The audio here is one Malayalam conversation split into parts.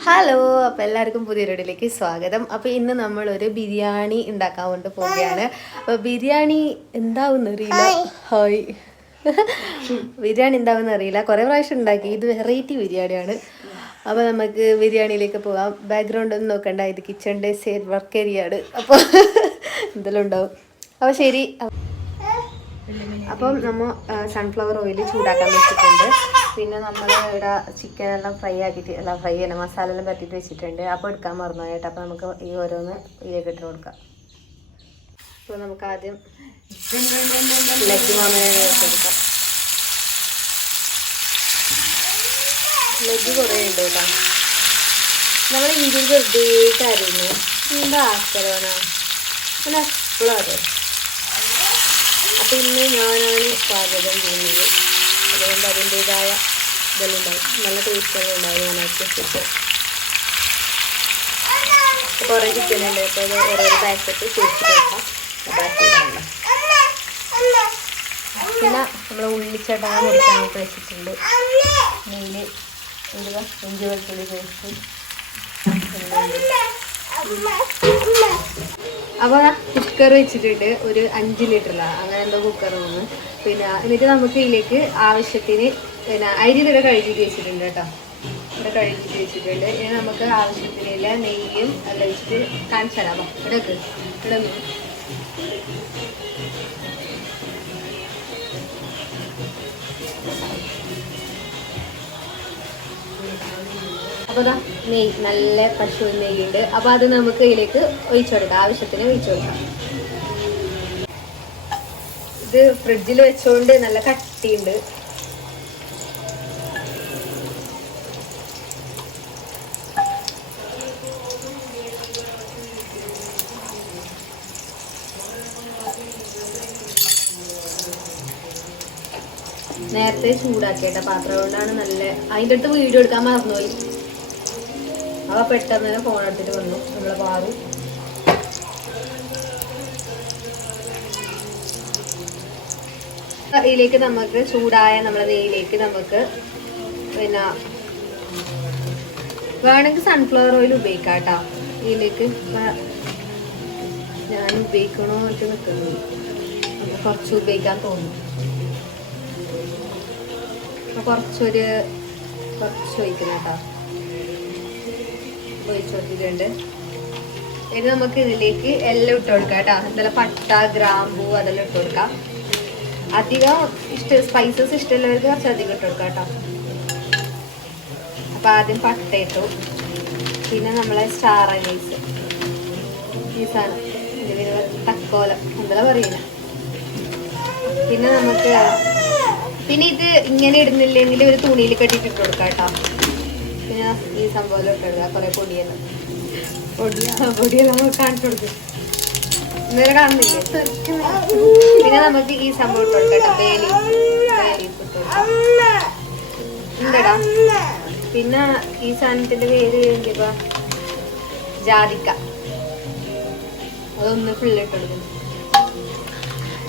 ഹലോ, അപ്പോൾ എല്ലാവർക്കും പുതിയ വീഡിയോയിലേക്ക് സ്വാഗതം. അപ്പോൾ ഇന്ന് നമ്മളൊരു ബിരിയാണി ഉണ്ടാക്കാൻ കൊണ്ട് പോവുകയാണ്. അപ്പോൾ ബിരിയാണി എന്താവുമെന്നറിയില്ല. ഹായ് ബിരിയാണി എന്താവുമെന്നറിയില്ല, കുറേ പ്രാവശ്യം ഉണ്ടാക്കി. ഇത് വെറൈറ്റി ബിരിയാണിയാണ്. അപ്പോൾ നമുക്ക് ബിരിയാണിയിലേക്ക് പോകാം. ബാക്ക്ഗ്രൗണ്ട് ഒന്നും നോക്കണ്ട, ഇത് കിച്ചണിൻ്റെ വർക്ക് ഏരിയയാണ്. അപ്പോൾ എന്തെല്ലാം ഉണ്ടാവും. അപ്പോൾ ശരി. അപ്പം നമ്മൾ സൺഫ്ലവർ ഓയിൽ ചൂടാക്കാൻ വെച്ചിട്ടുണ്ട്. പിന്നെ നമ്മൾ ഇവിടെ ചിക്കൻ എല്ലാം ഫ്രൈ ആക്കിയിട്ട് എല്ലാം ഫ്രൈ ചെയ്യണം, മസാല എല്ലാം പറ്റിയിട്ട് വെച്ചിട്ടുണ്ട്. അപ്പോൾ എടുക്കാൻ മറന്നു കേട്ടോ. അപ്പോൾ നമുക്ക് ഈ ഓരോന്ന് ഇതിലേക്ക് ഇട്ട് കൊടുക്കാം. അപ്പോൾ നമുക്ക് ആദ്യം ലെഗ് മാമനെ എടുക്കാം. ലെഗ് കുറേ ഉണ്ട് കേട്ടോ. നമ്മൾ ഇന്ത്യയിൽ വെറുതെ കാര്യന്നു എന്താ ആക്കലാണ് അങ്ങനെ എപ്പോഴും അതെ. അപ്പം ഇന്ന് ഞാനാണ് പാചകം ചെയ്യുന്നത്, അതുകൊണ്ട് അതിൻ്റെതായ ഇതെല്ലാം ഉണ്ടാവും, നല്ല ടേസ്റ്റെല്ലാം ഉണ്ടാവും. ഞാനാക്കി വെച്ചിട്ട് കുറേ ചിക്കനുണ്ട്. അപ്പോൾ അത് ഓരോരോ പാക്കറ്റ് ചേർത്ത് വെക്കാം. ബാക്കിയുണ്ടല്ലോ. പിന്നെ നമ്മൾ ഉള്ളിച്ചട്ട മുറിക്കാനൊക്കെ വെച്ചിട്ടുണ്ട്. നെയ്യ് എന്തുവാ ഇഞ്ചി വെളുത്തുള്ളി പേസ്റ്റ്. അപ്പോൾ കുക്കർ വെച്ചിട്ടുണ്ട്, ഒരു 5 ലിറ്ററില അങ്ങനെ എന്തോ കുക്കർ വന്ന്. പിന്നെ എന്നിട്ട് നമുക്ക് ഇതിലേക്ക് ആവശ്യത്തിന് പിന്നെ അരി ഇവിടെ കഴുകിയിട്ട് വെച്ചിട്ടുണ്ട് കേട്ടോ. ഇവിടെ കഴുകിയിട്ട് വെച്ചിട്ടുണ്ട്. ഇനി നമുക്ക് ആവശ്യത്തിനില്ല നെയ്യും എല്ലാം വെച്ചിട്ട് കാണിച്ചു തരാം. അപ്പോൾ ഇവിടെ അപ്പോൾ നെയ്യ്, നല്ല പശു നെയ്യുണ്ട്. അപ്പോൾ അത് നമുക്ക് ഇതിലേക്ക് ഒഴിച്ചു കൊടുക്കാം, ആവശ്യത്തിന് ഒഴിച്ചു കൊടുക്കാം. ഇത് ഫ്രിഡ്ജിൽ വെച്ചുകൊണ്ട് നല്ല കട്ടിയുണ്ട്. നേരത്തെ ചൂടാക്കിയിട്ട പാത്രം കൊണ്ടാണ് നല്ല. അതിൻ്റെ അടുത്ത് വീഡിയോ എടുക്കാൻ മറന്നുപോയി. അവ പെട്ടെന്ന് തന്നെ ഫോൺ എടുത്തിട്ട് വന്നു നമ്മളെ പാറു. ഇതിലേക്ക് നമുക്ക് ചൂടായ നമ്മളെ നെയ്യിലേക്ക് നമുക്ക് പിന്നെ വേണമെങ്കിൽ സൺഫ്ലവർ ഓയിൽ ഉപയോഗിക്കാം കേട്ടോ. ഇതിലേക്ക് ഞാൻ ഉപയോഗിക്കണോ എന്ന് നിൽക്കുന്നു, കുറച്ച് ഉപയോഗിക്കാൻ തോന്നുന്നു. കുറച്ച് ഒഴിക്കണം കേട്ടോ. ഒഴിച്ചു കൊടുത്തിട്ടുണ്ട്. ഇനി നമുക്ക് ഇതിലേക്ക് എല്ലാം ഇട്ട് കൊടുക്കാം കേട്ടോ. എന്തെല്ലാം പട്ട, ഗ്രാമ്പൂ അതെല്ലാം ഇട്ട് കൊടുക്കാം. അധികം സ്പൈസസ് ഇഷ്ടമുള്ളവർക്ക് കുറച്ച് അധികം ഇട്ട് കൊടുക്കാം കേട്ടോ. അപ്പം ആദ്യം പട്ട ഇട്ടു. പിന്നെ നമ്മളെ സ്റ്റാർ അനീസ്, ഈ സാധനം ഇതിന് തക്കോലം എന്തെല്ലാം പറയുന്ന. പിന്നെ നമുക്ക് ഇത് ഇങ്ങനെ ഇടുന്നില്ലെങ്കിൽ ഒരു തുണിയിൽ കെട്ടിട്ട് ഇട്ട് കൊടുക്കാം കേട്ടോ. പിന്നെ ഈ സംഭവം ഇട്ട് കൊടുക്കുക. കുറെ പൊടിയെല്ലാം നമുക്ക് കാണിച്ചു കൊടുക്കും. ഇന്നലെ കാണുന്നില്ലേ. പിന്നെ നമുക്ക് ഈ സംഭവം ഇട്ട് കൊടുക്കാം കേട്ടോ. ഉണ്ടടാ. പിന്നെ ഈ സാധനത്തിന്റെ പേര് എന്തിപ്പോ ജാതിക്ക, അതൊന്ന് ഫുള്ളിട്ട് കൊടുക്കുന്നു.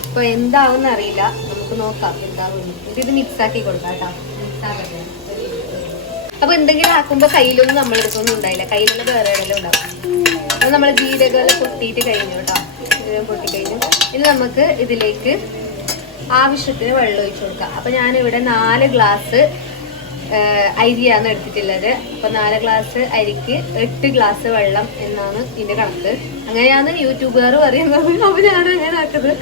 അപ്പൊ എന്താവും അറിയില്ല, നമുക്ക് നോക്കാം എന്താവും. ഇത് മിക്സ് ആക്കി കൊടുക്കാം കേട്ടോ. മിക്സ് ആക്കട്ടെ. അപ്പൊ എന്തെങ്കിലും ആക്കുമ്പോ കയ്യിലൊന്നും നമ്മളെടുത്തൊന്നും ഉണ്ടായില്ല, കയ്യിലുള്ള വേറെ എല്ലാം ഉണ്ടാവും. അപ്പൊ നമ്മൾ ജീരകം പൊട്ടിയിട്ട് കഴിഞ്ഞു കേട്ടോ. ജീരകം പൊട്ടിക്കഴിഞ്ഞു. ഇനി നമുക്ക് ഇതിലേക്ക് ആവശ്യത്തിന് വെള്ളം ഒഴിച്ചു കൊടുക്കാം. അപ്പൊ ഞാനിവിടെ 4 ഗ്ലാസ് അരിയാണ് എടുത്തിട്ടുള്ളത്. അപ്പൊ 4 ഗ്ലാസ് അരിക്ക് 8 ഗ്ലാസ് വെള്ളം എന്നാണ് ഇതിന്റെ കണക്ക്. അങ്ങനെയാണ് യൂട്യൂബുകാർ പറയുന്നത്. അപ്പൊ ഞാനും അങ്ങനെ ആക്കുന്നത്.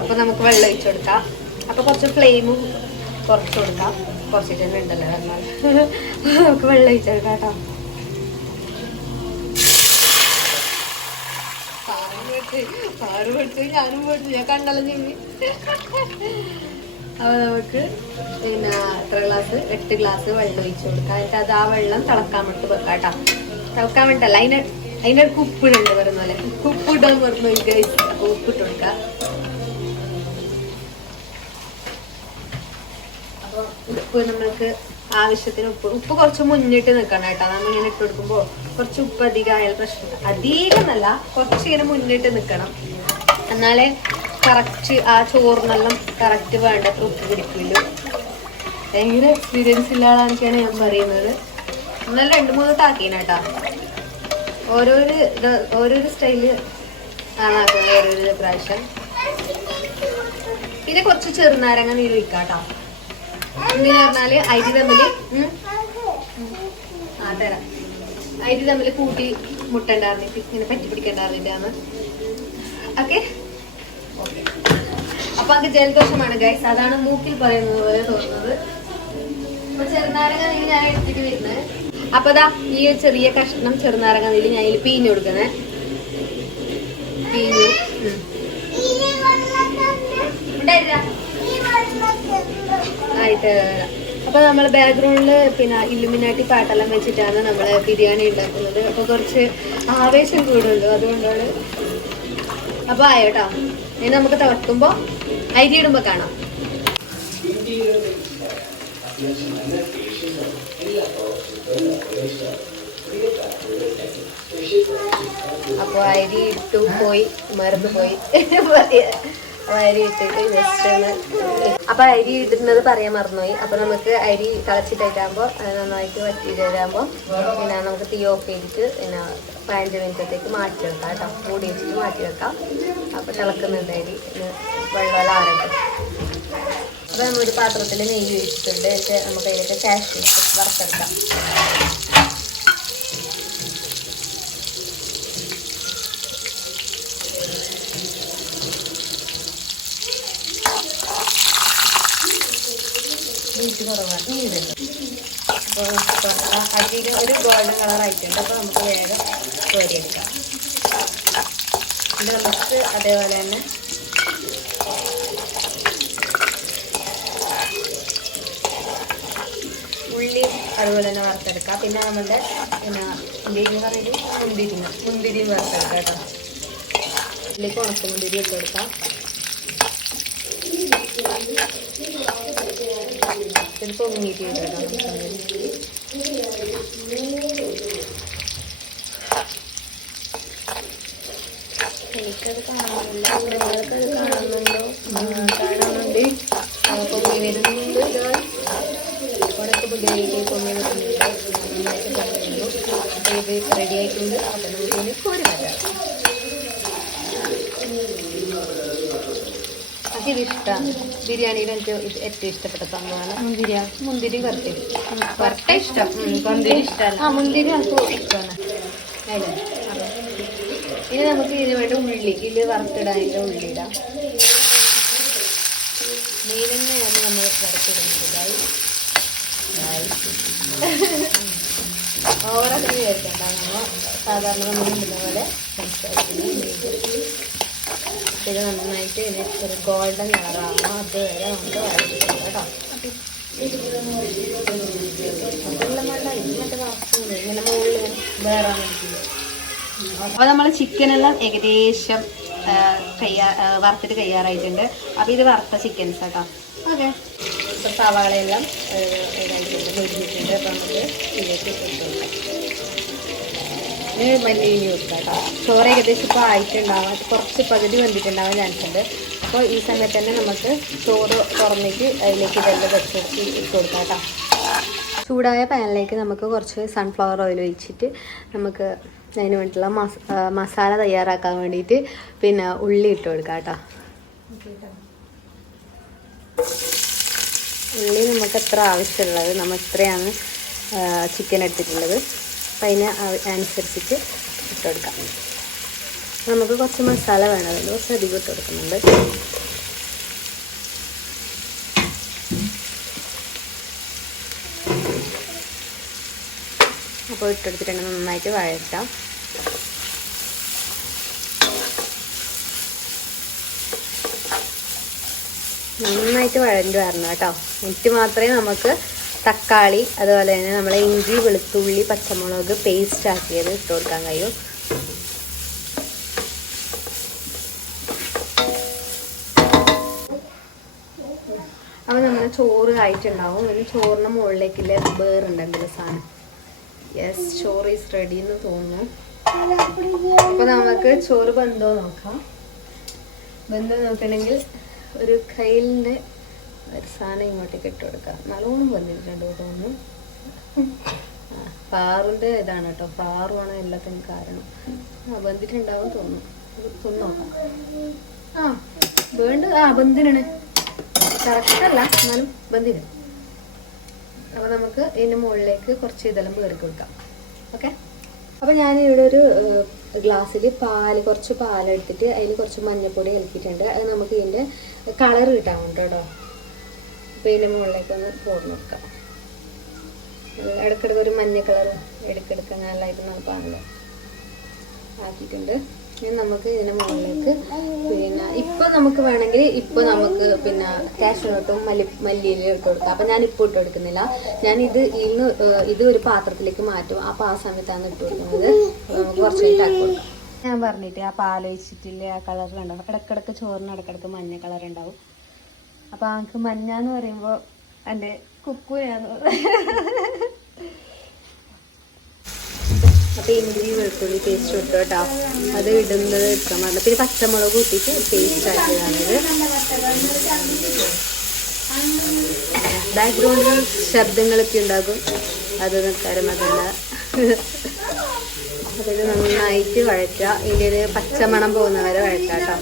അപ്പൊ നമുക്ക് വെള്ളം ഒഴിച്ചു കൊടുക്കാം. അപ്പൊ കുറച്ച് ഫ്ലെയിമും കുറച്ച് കൊടുക്കാം. കുറച്ചിട്ട് തന്നെ ഉണ്ടല്ലോ പറഞ്ഞാൽ നമുക്ക് വെള്ളം ഒഴിച്ചു കൊടുക്കാം കേട്ടോ. ആറ് പഠിച്ചു, ഞാനും പഠിച്ചു, ഞാൻ കണ്ടല്ലോ ചെയ്യും. അപ്പൊ നമുക്ക് പിന്നെ എത്ര ഗ്ലാസ് 8 ഗ്ലാസ് വെള്ളം ഒഴിച്ചു കൊടുക്കാം. എന്നിട്ട് അത് ആ വെള്ളം തിളക്കാൻ വേണ്ടി വെക്കാം കേട്ടോ. തിളക്കാൻ വേണ്ടിട്ടല്ല, അതിൻ്റെ അടുക്ക് ഉപ്പിടുണ്ട് പറയുന്ന പോലെ. ഉപ്പിടാൻ പറഞ്ഞു എനിക്ക്. അപ്പൊ ഉപ്പിട്ട് കൊടുക്കാം. അപ്പോൾ ഉപ്പ് നമ്മൾക്ക് ആവശ്യത്തിന് ഉപ്പ് കുറച്ച് മുന്നിട്ട് നിൽക്കണം കേട്ടോ. നമ്മളിങ്ങനെ ഇട്ട് കൊടുക്കുമ്പോൾ കുറച്ച് ഉപ്പ് അധികം ആയാൽ പ്രശ്നം. അധികം എന്നല്ല, കുറച്ച് ഇങ്ങനെ മുന്നിട്ട് നിൽക്കണം. എന്നാലേ കറക്റ്റ് ആ ചോറിനെല്ലാം കറക്റ്റ് വേണ്ടത്ര ഉപ്പ് പിടിക്കില്ല. ഭയങ്കര എക്സ്പീരിയൻസ് ഇല്ലാതാണെന്നൊക്കെയാണ് ഞാൻ പറയുന്നത്. എന്നാലും 2-3 ആക്കിനാട്ടാ. ഓരോരു സ്റ്റൈല് ആണ് ആക്കുന്നത് ഓരോരു പ്രാവശ്യം. പിന്നെ കുറച്ച് ചെറുനാരങ്ങ നീര് ഒഴിക്കാട്ടോ. എന്തിനു പറഞ്ഞാല് അരി തമ്മില് തരാം, അരി തമ്മില് കൂട്ടി മുട്ടണ്ടായിരുന്നിട്ട് ഇങ്ങനെ പറ്റി പിടിക്കണ്ടായിരുന്നിട്ടാണ്. ഓക്കെ. അപ്പൊ അത് ജലദോഷമാണ് ഗൈസ്, അതാണ് മൂക്കിൽ പറയുന്നത് പോലെ തോന്നുന്നത്. അപ്പൊ ചെറുനാരങ്ങ നീര് ഞാൻ എടുത്തിട്ട് വരുന്നത്. അപ്പൊ ദാ ഈ ചെറിയ കഷ്ണം ചെറുനാരങ്ങ നീര് ഞാൻ ഇതിൽ പിഴിഞ്ഞു കൊടുക്കണേ. പിഴിഞ്ഞു ആയിട്ട്. അപ്പൊ നമ്മള് ബാക്ക്ഗ്രൗണ്ടില് പിന്നെ ഇല്ലുമിനാട്ടി പാട്ടെല്ലാം വെച്ചിട്ടാണ് നമ്മള് ബിരിയാണി ഉണ്ടാക്കുന്നത്. അപ്പൊ കുറച്ച് ആവേശം കൂടുള്ളൂ, അതുകൊണ്ടാണ്. അപ്പൊ ആയോട്ടോ. ഇനി നമുക്ക് തിളക്കുമ്പോ അരി ഇടുമ്പോ കാണാം. അപ്പൊ അരി ഇട്ടു പോയി, മറന്നു പോയി. അരി ഇട്ടിട്ട് ജസ്റ്റ് ഒന്ന്. അപ്പൊ അരി ഇടുന്നത് പറയാൻ മറന്നുപോയി. അപ്പൊ നമുക്ക് അരി തിളച്ചിട്ടാകുമ്പോ നന്നായിട്ട് വറ്റിയിട്ടാകുമ്പോ പിന്നെ നമുക്ക് തീ ഓഫ് ചെയ്തിട്ട് പിന്നെ 15 മിനിറ്റത്തേക്ക് മാറ്റി വെക്കാം കേട്ടോ. മൂടി വെച്ചിട്ട് മാറ്റി വെക്കാം. അപ്പൊ തിളക്കുന്നുണ്ട് അരി, വെള്ളം ആറട്ടെ. അപ്പൊ നമ്മൊരു പാത്രത്തിൽ നെയ്യ് ഒഴിച്ചിട്ടുണ്ട്. നമുക്ക് അതിലേക്ക് കാഷ്യൂ വറുത്തെടുക്കാം. കുറവാണ് അപ്പോൾ അരിയിൽ ഒരു ഗോൾഡൻ കളർ ആയിട്ടുണ്ട്. അപ്പോൾ നമുക്ക് വേഗം കോരിയെടുക്കാം. ഇത് നമുക്ക് അതേപോലെ തന്നെ ഉള്ളി അതുപോലെ തന്നെ വറുത്തെടുക്കാം. പിന്നെ നമ്മുടെ പിന്നെ എന്തെങ്കിലും പറയുന്നത് മുന്തിരിയും വറുത്തെടുക്കാം കേട്ടോ. ഇതിലേക്ക് ഉണക്കമുന്തിരി ഇട്ട് കൊടുക്കാം. ചിലപ്പോൾ ഒന്നിട്ട് കേട്ടോ. എനിക്കത് കാണുന്നില്ല, നിങ്ങൾക്കത് കാണുന്നുണ്ടോ? കാണുന്നുണ്ട്. പൊങ്ങി വരുന്നുണ്ട്. ഉടക്ക് ബുദ്ധിമുട്ട് പൊങ്ങി വരുന്നുണ്ട്. നന്നായിട്ട് കാണുന്നു. അപ്പോൾ ഇത് റെഡി ആയിട്ടുണ്ട്. അപ്പം നമുക്ക് ഇതിന് കോരി വരാം. ഇത് ഇഷ്ടമാണ് ബിരിയാണിയിൽ. എനിക്ക് ഏറ്റവും ഇഷ്ടപ്പെട്ട സംഭവമാണ് മുന്തിരി വറുത്ത ഇഷ്ടം. മുന്തിരി ഇഷ്ടമല്ല. മുന്തിരി നമുക്ക് ഇഷ്ടമാണ് അല്ലേ. ഇനി നമുക്ക് ഇതിന് വേണ്ട ഉള്ളി ഇതിൽ വറുത്തിടാനുള്ള ഉള്ളി ഇടാം. മീനെണ്ണയാണ് നമ്മൾ വറുത്തിടുന്നത്. ഓവറൊക്കെ ചേർക്കണ്ട. നമ്മൾ സാധാരണ നമ്മൾ ഇടുന്ന പോലെ ഇത് നന്നായിട്ട് ഇതിന് ഒരു ഗോൾഡൻ കളറാകുമ്പോൾ അതുവരെ നമുക്ക് വരച്ചിട്ടുണ്ട് കേട്ടോ. ഇങ്ങനെ മുകളിൽ വേറെ. അപ്പോൾ നമ്മൾ ചിക്കനെല്ലാം ഏകദേശം വറുത്തിട്ട് തയ്യാറായിട്ടുണ്ട്. അപ്പോൾ ഇത് വറുത്ത ചിക്കൻസ് കേട്ടോ. ഓക്കെ. ഇപ്പോൾ സവാളയെല്ലാം ഇതായിട്ടുണ്ട്, മുരിഞ്ഞിട്ടുണ്ട്. അപ്പോൾ നമുക്ക് ഇതിലേക്ക് ഇട്ട് കൊടുക്കാം. മല്ലിയില കൊടുക്കാം കേട്ടോ. ചോറ് ഏകദേശം ഇപ്പോൾ ആയിട്ടുണ്ടാവാം, കുറച്ച് പകുതി വന്നിട്ടുണ്ടാവാൻ ചാൻസ് ഉണ്ട്. അപ്പോൾ ഈ സമയത്ത് തന്നെ നമുക്ക് ചോറ് തുറന്നിട്ട് അതിലേക്ക് ഇതെല്ലാം വെച്ചെടുത്ത് ഇട്ട് കൊടുക്കാം കേട്ടോ. ചൂടായ പാനിലേക്ക് നമുക്ക് കുറച്ച് സൺഫ്ലവർ ഓയിൽ ഒഴിച്ചിട്ട് നമുക്ക് അതിന് വേണ്ടിയിട്ടുള്ള മസാല തയ്യാറാക്കാൻ വേണ്ടിയിട്ട് പിന്നെ ഉള്ളി ഇട്ട് കൊടുക്കാം കേട്ടോ. ഉള്ളി നമുക്ക് എത്ര ആവശ്യമുള്ളത്, നമ്മൾ ഇത്രയാണ് ചിക്കൻ എടുത്തിട്ടുള്ളത്. അപ്പം അതിന് അനുസരിച്ചിട്ട് ഇട്ട് കൊടുക്കാം. നമുക്ക് കുറച്ച് മസാല വേണമല്ലോ, കുറച്ച് അധികം ഇട്ട് കൊടുക്കുന്നുണ്ട്. അപ്പോൾ ഇട്ടെടുത്തിട്ടുണ്ട്. നന്നായിട്ട് വഴറ്റാം. നന്നായിട്ട് വഴഞ്ഞു വരണം കേട്ടോ. എന്നിട്ട് മാത്രമേ നമുക്ക് തക്കാളി അതുപോലെ തന്നെ നമ്മളെ ഇഞ്ചി വെളുത്തുള്ളി പച്ചമുളക് പേസ്റ്റ് ആക്കിയത് ഇട്ട് കൊടുക്കാൻ കഴിയും. അപ്പോൾ നമ്മൾ ചോറ് ആയിട്ടുണ്ടാവും. ഒരു ചോറിന് മുകളിലേക്കില്ല വേറുണ്ടെങ്കിൽ സാധനം. യെസ്, ചോറ് ഈസ് റെഡി എന്ന് തോന്നുന്നു. അപ്പോൾ നമുക്ക് ചോറ് ബന്ധോ നോക്കാം. ബന്ധം നോക്കണമെങ്കിൽ ഒരു കയ്യിലിൻ്റെ ഒരു സാധനം ഇങ്ങോട്ടേക്ക് ഇട്ട് കൊടുക്കാം. നല്ലോണം വന്നിട്ടുണ്ട് തോന്നുന്നു. പാറിന്റെ ഇതാണ് കേട്ടോ. പാറുവാണ് എല്ലാത്തിനും കാരണം. ബന്ധിട്ടുണ്ടാവും തോന്നുന്നു. നോക്കാം. ബന്ധിനാണ്, കറക്റ്റല്ല എന്നാലും ബന്ധിന്. അപ്പൊ നമുക്ക് ഇതിന്റെ മുകളിലേക്ക് കുറച്ച് ഇതെല്ലാം പേറി കൊടുക്കാം. ഓക്കെ. അപ്പൊ ഞാൻ ഇവിടെ ഒരു ഗ്ലാസ്സിൽ കുറച്ച് പാലെടുത്തിട്ട് അതിൽ കുറച്ച് മഞ്ഞൾപ്പൊടി കലക്കിയിട്ടുണ്ട്. അത് നമുക്ക് ഇതിന്റെ കളർ കിട്ടാൻ വേണ്ടി കേട്ടോ. അപ്പൊ ഇതിന്റെ മുകളിലേക്ക് ഒന്ന് പോർന്ന് കൊടുക്കാം. ഇടക്കിടക്ക് ഒരു മഞ്ഞ കളർ ഇടക്കിടക്ക് നല്ലതായിട്ട് പാലില് ആക്കിയിട്ടുണ്ട്. ഇനി നമുക്ക് ഇതിന്റെ മുകളിലേക്ക് പിന്നെ ഇപ്പൊ നമുക്ക് വേണമെങ്കിൽ പിന്നെ കാഷ്യൂനട്ടും മല്ലിയിലും ഇട്ട് കൊടുക്കാം. അപ്പൊ ഞാൻ ഇപ്പൊ ഇട്ട് കൊടുക്കുന്നില്ല. ഞാൻ ഇത് ഒരു പാത്രത്തിലേക്ക് മാറ്റും. അപ്പൊ ആ സമയത്താണ് ഇട്ട് കൊടുക്കുന്നത്. നമുക്ക് കുറച്ച് കഴിഞ്ഞിട്ട് ആക്കി കൊടുക്കാം. ഞാൻ പറഞ്ഞിട്ട് ആ പാലൊഴിച്ചിട്ടില്ലേ, ആ കളർ ഉണ്ടാവും. ഇടക്കിടക്ക് ചോറിന് ഇടക്കിടക്ക് മഞ്ഞ കളർ ഉണ്ടാവും. അപ്പൊ നമുക്ക് മഞ്ഞ എന്ന് പറയുമ്പോ എന്റെ കുക്കുയാന്ന് അപ്പൊ ഇഞ്ചി വെളുത്തുള്ളി പേസ്റ്റ് ഇട്ടു കേട്ടോ. അത് ഇടുന്നത് എടുക്കാൻ പാടില്ല. പിന്നെ പച്ചമുളക് കൂട്ടിയിട്ട് പേസ്റ്റ് ആക്കിയതാണിത്. ബാക്ക്ഗ്രൗണ്ടിൽ ശബ്ദങ്ങളൊക്കെ ഉണ്ടാകും, അത് കാര്യമാക്കണ്ട. അപ്പൊ ഇത് നന്നായിട്ട് വഴറ്റുക. ഇതിൻ്റെ ഒരു പച്ചമണം പോകുന്നവരെ വഴറ്റാം കേട്ടോ.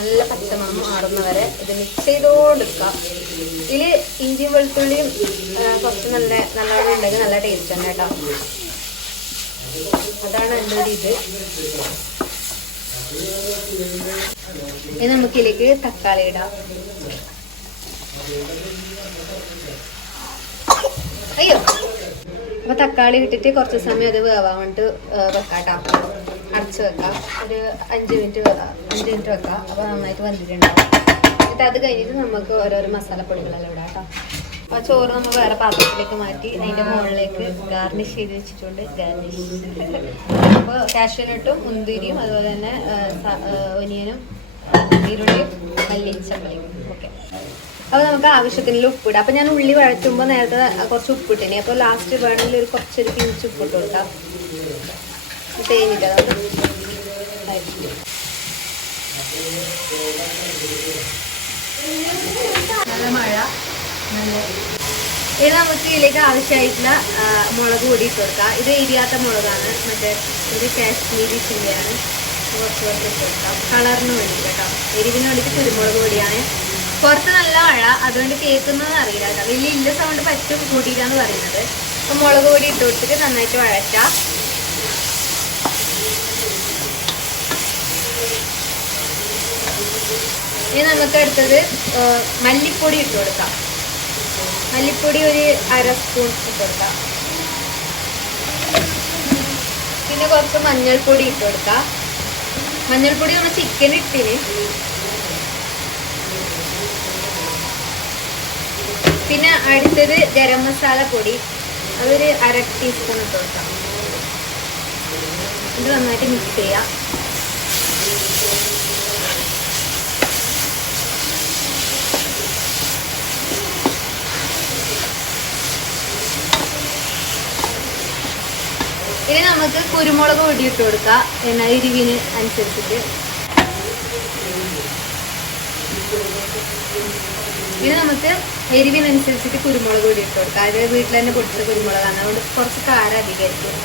നല്ല പച്ചമണം മാറുന്നവരെ ഇത് മിക്സ് ചെയ്തോണ്ടിരിക്കാം. ഇതില് ഇഞ്ചിയും വെളുത്തുള്ളിയും കുറച്ച് നല്ലോണം ഉണ്ടെങ്കിൽ നല്ല ടേസ്റ്റ് തന്നെ കേട്ടോ. അതാണ് എൻ്റെ ഒരു ഇത്. ഇനി നമുക്കിതിലേക്ക് തക്കാളി ഇടാം. അയ്യോ. അപ്പൊ തക്കാളി ഇട്ടിട്ട് കുറച്ച് സമയം അത് വേവാൻ വേണ്ടിട്ട് വെക്കാട്ടോ. അടച്ച് വെക്കാം. ഒരു 5 മിനിറ്റ് വെക്കാം. അപ്പൊ നന്നായിട്ട് വന്നിട്ടുണ്ടാവും. എന്നിട്ട് അത് കഴിഞ്ഞിട്ട് നമുക്ക് ഓരോരോ മസാലപ്പൊടികളെല്ലാം ഇടാം കേട്ടോ. അപ്പൊ ചോറ് നമ്മൾ വേറെ പാത്രത്തിലേക്ക് മാറ്റി അതിന്റെ മുകളിലേക്ക് ഗാർണിഷ് ചെയ്ത് വെച്ചിട്ടുണ്ട്. ഗാർണിഷ് അപ്പോൾ കാഷ്യൂനട്ടും മുന്തിരിയും അതുപോലെ തന്നെ ഒനിയനും ഈരുള്ളിയും മല്ലിച്ചപ്പളിയും ഓക്കെ. അപ്പോൾ നമുക്ക് ആവശ്യത്തിനുള്ള ഉപ്പിടാം. അപ്പോൾ ഞാൻ ഉള്ളി വഴറ്റുമ്പോൾ നേരത്തെ കുറച്ച് ഉപ്പിട്ടിനി. അപ്പോൾ ലാസ്റ്റ് വേണമെങ്കിൽ കുറച്ചൊരു പിഞ്ച് ഉപ്പിട്ട് കൊടുക്കാം. തേഞ്ഞിട്ട് നല്ല മഴ. ഇത് നമുക്ക് ഇതിലേക്ക് ആവശ്യമായിട്ടുള്ള മുളക് പൊടി ഇട്ട് കൊടുക്കാം. ഇത് എരിയാത്ത മുളകാണ്, മറ്റേ ഒരു കാശ്മീരി ചില്ലിയാണ്. കുറച്ച് ഇട്ട് കൊടുക്കാം കളറിന് വേണ്ടിയിട്ട് കേട്ടോ. എരിവിന് വേണ്ടിയിട്ട് കുരുമുളക് പൊടിയാണ്. പുറത്ത് നല്ല മഴ, അതുകൊണ്ട് കേൾക്കുന്നത് അറിയില്ല കേട്ടോ. വലിയ ഇല്ല സൗണ്ട് പറ്റും കൂട്ടിയിട്ടാന്ന് പറയുന്നത്. അപ്പം മുളക് പൊടി ഇട്ട് കൊടുത്തിട്ട് നന്നായിട്ട് വഴറ്റാം. ഇനി നമുക്ക് അടുത്തത് മല്ലിപ്പൊടി ഇട്ട് കൊടുക്കാം. മല്ലിപ്പൊടി ഒരു 1/2 സ്പൂൺ ഇട്ട് കൊടുക്കാം. പിന്നെ കുറച്ച് മഞ്ഞൾപ്പൊടി ഇട്ട് കൊടുക്കാം. മഞ്ഞൾപ്പൊടി നമ്മൾ ചിക്കൻ ഇട്ടിന്. പിന്നെ അടുത്തത് ഗരം മസാല പൊടി, അതൊരു 1/2 ടീസ്പൂൺ ഇട്ട് കൊടുക്കാം. ഇത് നന്നായിട്ട് മിക്സ് ചെയ്യാം. ഇനി നമുക്ക് കുരുമുളക് പൊടി ഇട്ട് കൊടുക്കാം. പിന്നെ എരിവിന് അനുസരിച്ചിട്ട്. ഇനി നമുക്ക് എരിവിനനുസരിച്ചിട്ട് കുരുമുളക് പൊടി ഇട്ട് കൊടുക്കാം. അത് വീട്ടിൽ തന്നെ പൊടിച്ച കുരുമുളകാണ്, അതുകൊണ്ട് കുറച്ച് കാരം അധികമായിരിക്കും.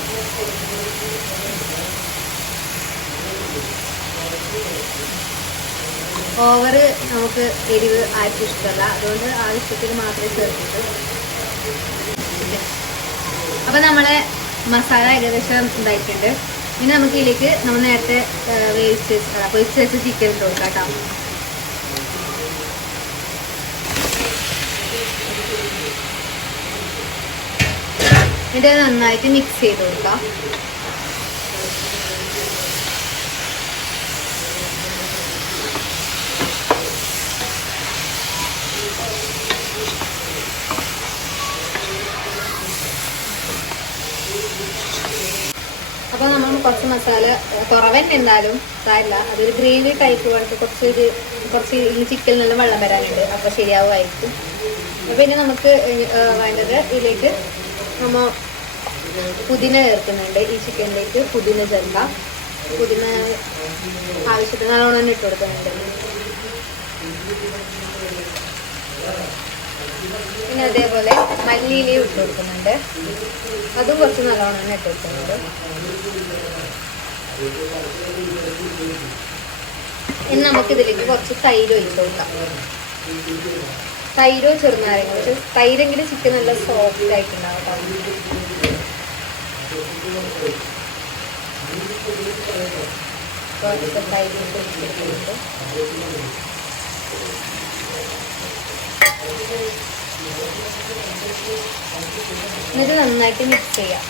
ഓവർ നമുക്ക് എരിവ് ആർക്കും ഇഷ്ടമല്ല, അതുകൊണ്ട് ആവശ്യത്തിന് മാത്രമേ ചേർത്തിട്ട്. അപ്പം നമ്മളെ മസാല ഏകദേശം ഇതായിട്ടുണ്ട്. ഇനി നമുക്ക് ഇതിലേക്ക് നമ്മൾ നേരത്തെ പൊരിച്ച് വെച്ച് ചിക്കൻ ഇട്ട് കൊടുക്കാം കേട്ടോ. ഇത് നന്നായിട്ട് മിക്സ് ചെയ്ത് കൊടുക്കാം. അപ്പോൾ നമ്മൾ കുറച്ച് മസാല കുറവന്നെ എന്തായാലും സാരില്ല, അതൊരു ഗ്രേവി ടൈപ്പ് പോലത്തെ കുറച്ച് ഈ ചിക്കനിൽ നല്ല വെള്ളം വരാനുണ്ട്. അപ്പോൾ ശരിയാവുമായിരിക്കും. പിന്നെ നമുക്ക് വേണ്ടത് ഇതിലേക്ക് നമ്മൾ പുതിന ചേർക്കുന്നുണ്ട്. ഈ ചിക്കനിലേക്ക് പുതിന ചേർക്കാം. പുതിന ആവശ്യത്തിന് നല്ലോണം തന്നെ ഇട്ട് കൊടുക്കുന്നുണ്ട്. പിന്നെ അതേപോലെ മല്ലിയിലയും ഇട്ട് കൊടുക്കുന്നുണ്ട്. അതും കുറച്ച് നല്ലോണം തന്നെ ഇട്ട് കൊടുക്കുന്നുണ്ട്. ഇനി നമുക്കിതിലേക്ക് കുറച്ച് തൈര് ഒഴിച്ച് കൊടുക്കാം. തൈരോ ചെറുനാരങ്ങ, പക്ഷെ തൈരെങ്കിലും ചിക്കൻ നല്ല സോഫ്റ്റ് ആയിട്ടുണ്ടാവും കേട്ടോ. കുറച്ച് തൈര് ഒഴിച്ചിട്ടുണ്ട്. എന്നിട്ട് നന്നായിട്ട് മിക്സ് ചെയ്യാം.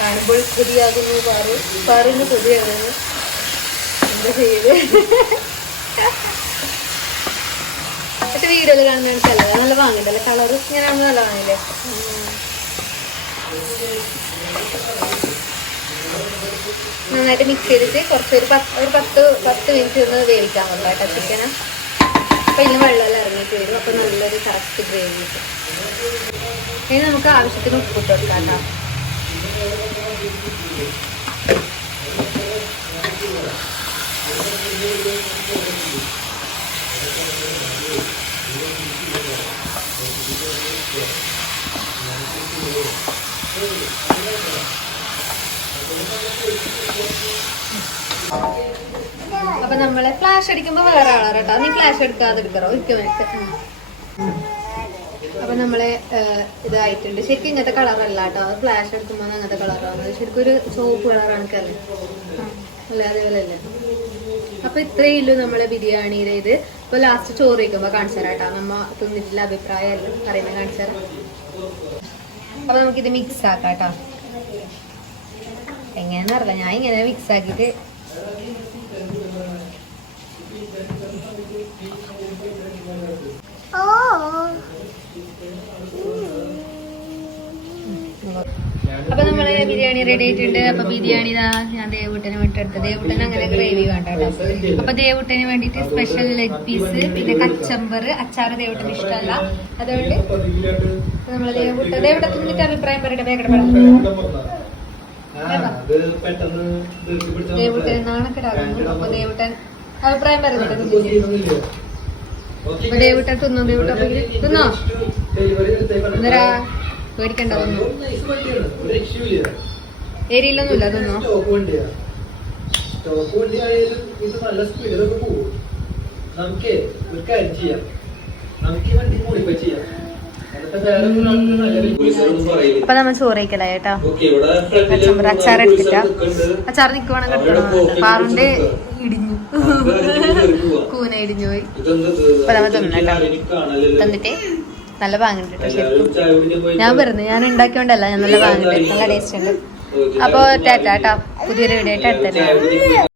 കാണുമ്പോൾ കൊതിയാകുന്നു. പാറുന്ന് കൊതിയാകുന്നു. എന്താ ചെയ്ത്? പക്ഷെ വീഡിയോയിൽ കാണുന്നതാണ് ചിലത് നല്ല വാങ്ങിട്ടല്ലേ, കളർ ഇങ്ങനെയാണെന്ന് നല്ല വാങ്ങില്ലേ. നന്നായിട്ട് മിക്സ് ചെയ്തിട്ട് കുറച്ച് ഒരു 10 മിനിറ്റ് ഒന്ന് വേവിക്കാൻ കൊള്ളാം കേട്ടോ ചിക്കന്. അപ്പം ഇതിന് വെള്ളമെല്ലാം ഇറങ്ങിയിട്ട് വരും. അപ്പം നല്ലൊരു കറക്റ്റ് ഗ്രേവി കിട്ടും. ഇനി നമുക്ക് ആവശ്യത്തിന് ഉപ്പിട്ട് കൊടുക്കാം കേട്ടോ. അപ്പൊ നമ്മള് ഫ്ലാഷ് അടിക്കുമ്പോ വേറെ ആളാ കേട്ടോ. നീ ഫ്ലാഷ് എടുക്കാതെ എടുക്കറോ ഇരിക്കുന്നുണ്ട്. അപ്പൊ നമ്മളെ ഇതായിട്ടുണ്ട്. ശരിക്കും ഇങ്ങനത്തെ കളറല്ല കേട്ടോ. ഫ്ലാഷ് എടുക്കുമ്പോ അങ്ങനത്തെ കളറാണ്. ശരിക്കും ഒരു ചോപ്പ് കളറാണ് കറി അല്ലേ, അതേപോലെ അല്ലേ. അപ്പൊ ഇത്രയേ ഉള്ളൂ നമ്മളെ ബിരിയാണിയുടെ ഇത്. ഇപ്പൊ ലാസ്റ്റ് ചോറ് വയ്ക്കുമ്പോ കാണിച്ചു തരാം കേട്ടോ. നമ്മ തിന്നിട്ടുള്ള അഭിപ്രായം എല്ലാം അറിയുന്ന കാണിച്ചു തരാം. അപ്പൊ നമുക്കിത് മിക്സ് ആക്കാം കേട്ടോ. എങ്ങനെയാന്ന് അറിയില്ല, ഞാൻ ഇങ്ങനെ മിക്സ് ആക്കിയിട്ട് അപ്പൊ നമ്മള് ബിരിയാണി റെഡി ആയിട്ടുണ്ട്. അപ്പൊ ബിരിയാണി ഞാൻ ദേവൂട്ടന് വേണ്ടിട്ടെടുത്തത്. ദേവൂട്ടന് അങ്ങനെ ഗ്രേവി വേണ്ട കേട്ടോ. അപ്പൊ ദേവൂട്ടന് വേണ്ടിട്ട് സ്പെഷ്യൽ ലെഗ് പീസ്, പിന്നെ കച്ചമ്പർ, അച്ചാറ് ദേവൂട്ടന് ഇഷ്ടമല്ല. അതുകൊണ്ട് നമ്മള് ദേവൂട്ട തിന്നിട്ട് അഭിപ്രായം പറയട്ടെ. വേഗം ദേവൂട്ടൻ നാണക്കെടാകുന്നു. അപ്പൊ ദേവൂട്ടൻ അഭിപ്രായം പറയുന്നുണ്ട്. അപ്പൊ ദേവൂട്ടൻ തിന്നോ? ദേവൂട്ട തിന്നോ? എന്താ പേടിക്കണ്ട, തിന്നോ. ഏരിയയിലൊന്നുമില്ല, തിന്നോ. നമുക്ക് ഒരു കാര്യം ചെയ്യാം, നമുക്ക് വണ്ടി കൂടിപ്പോ ചെയ്യാം. ഇപ്പൊ നമ്മൾ ചോറ് കഴിക്കലായി കേട്ടോ. അച്ചാർ എടുത്തിട്ട അച്ചാർ നിക്കുവാണ് കിട്ടണം. പാറുണ്ട് ഇടിഞ്ഞു, കൂന ഇടിഞ്ഞു പോയി. ഇപ്പൊ നമ്മൾ തിന്നട്ടോ. തന്നിട്ട് നല്ല പാങ്ങുണ്ട് കേട്ടോ. ശരിക്കും ഞാൻ പറഞ്ഞു, ഞാൻ ഉണ്ടാക്കിയോണ്ടല്ല, ഞാൻ നല്ല പാങ്ങുണ്ട്, നല്ല ടേസ്റ്റ് ഉണ്ട്. അപ്പൊ ടാറ്റ കേട്ടോ. പുതിയൊരു വീഡിയോ ആയിട്ട് അടുത്തന്നെ.